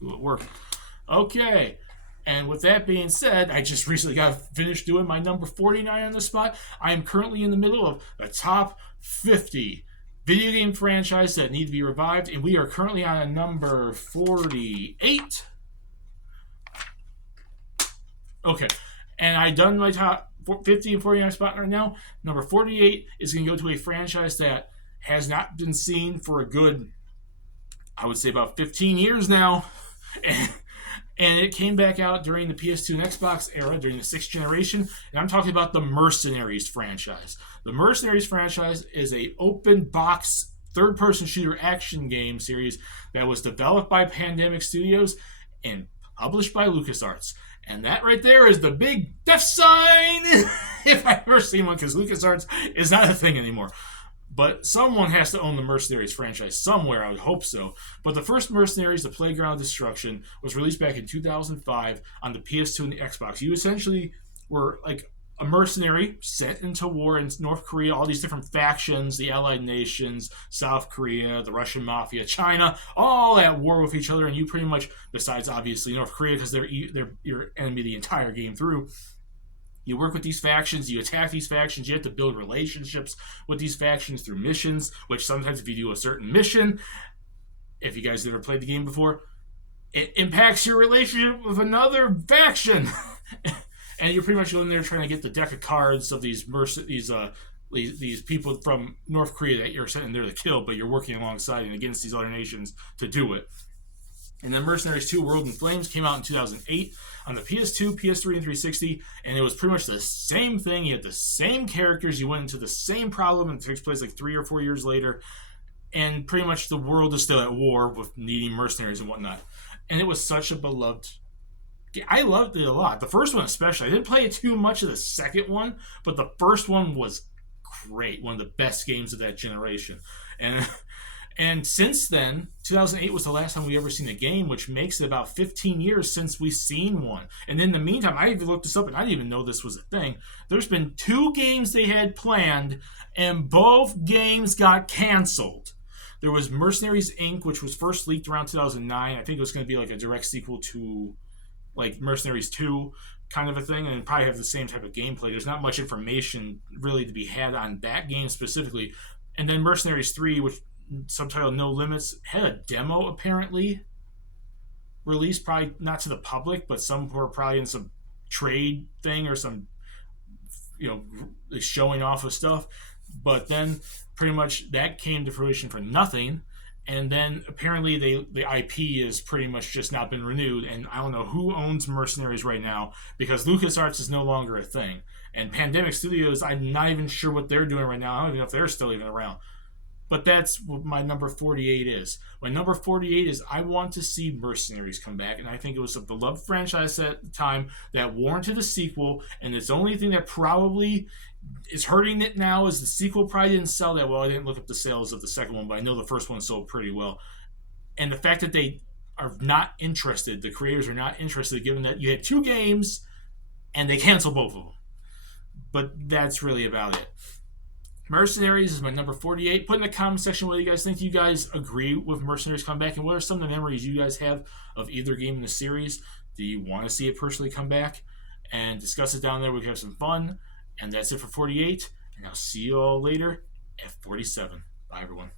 Cool work. Okay. And with that being said, I just recently got finished doing my number 49 on the spot. I am currently in the middle of the top 50 video game franchise that need to be revived, and we are currently on a number 48. Okay. And I done my top 50 and 49 spot right now. Number 48 is going to go to a franchise that has not been seen for a good, I would say, about 15 years now. And it came back out during the PS2 and Xbox era, during the 6th generation. And I'm talking about the Mercenaries franchise. The Mercenaries franchise is a open box third-person shooter action game series that was developed by Pandemic Studios and published by LucasArts. And that right there is the big death sign, if I've ever seen one, because LucasArts is not a thing anymore. But someone has to own the Mercenaries franchise somewhere, I would hope so. But the first Mercenaries, The Playground of Destruction, was released back in 2005 on the PS2 and the Xbox. You essentially were like a mercenary sent into war in North Korea, all these different factions, the Allied nations, South Korea, the Russian Mafia, China, all at war with each other, and you pretty much, besides obviously North Korea, because they're your enemy the entire game through, you work with these factions, you attack these factions, you have to build relationships with these factions through missions, which sometimes if you do a certain mission, if you guys ever played the game before, it impacts your relationship with another faction. And you're pretty much in there trying to get the deck of cards of these people from North Korea that you're sending there to kill, but you're working alongside and against these other nations to do it. And then Mercenaries 2 World in Flames came out in 2008 on the PS2, PS3, and 360, and it was pretty much the same thing. You had the same characters, you went into the same problem, and it takes place like 3 or 4 years later, and pretty much the world is still at war with needing mercenaries and whatnot. And it was such a beloved game. I loved it a lot. The first one especially. I didn't play it too much of the second one, but the first one was great. One of the best games of that generation. And since then, 2008 was the last time we ever seen a game, which makes it about 15 years since we've seen one. And in the meantime, I even looked this up, and I didn't even know this was a thing. There's been 2 games they had planned, and both games got canceled. There was Mercenaries Inc., which was first leaked around 2009. I think it was going to be like a direct sequel to like Mercenaries 2 kind of a thing, and probably have the same type of gameplay. There's not much information really to be had on that game specifically. And then Mercenaries 3, which subtitled No Limits, had a demo apparently released, probably not to the public, but some were probably in some trade thing or some, showing off of stuff. But then pretty much that came to fruition for nothing. And then apparently the IP is pretty much just not been renewed, and I don't know who owns Mercenaries right now because LucasArts is no longer a thing. And Pandemic Studios, I'm not even sure what they're doing right now. I don't even know if they're still even around. But that's what my number 48 is. My number 48 is I want to see Mercenaries come back, and I think it was a beloved franchise at the time that warranted a sequel, and it's the only thing that probably is hurting it now is the sequel probably didn't sell that well. I didn't look up the sales of the second one, but I know the first one sold pretty well. And the fact that they are not interested, the creators are not interested, given that you had 2 games and they canceled both of them. But that's really about it. Mercenaries is my number 48. Put in the comment section what you guys think. Do you guys agree with Mercenaries come back? And what are some of the memories you guys have of either game in the series? Do you want to see it personally come back? And discuss it down there. We can have some fun. And that's it for 48. And I'll see you all later at 47. Bye, everyone.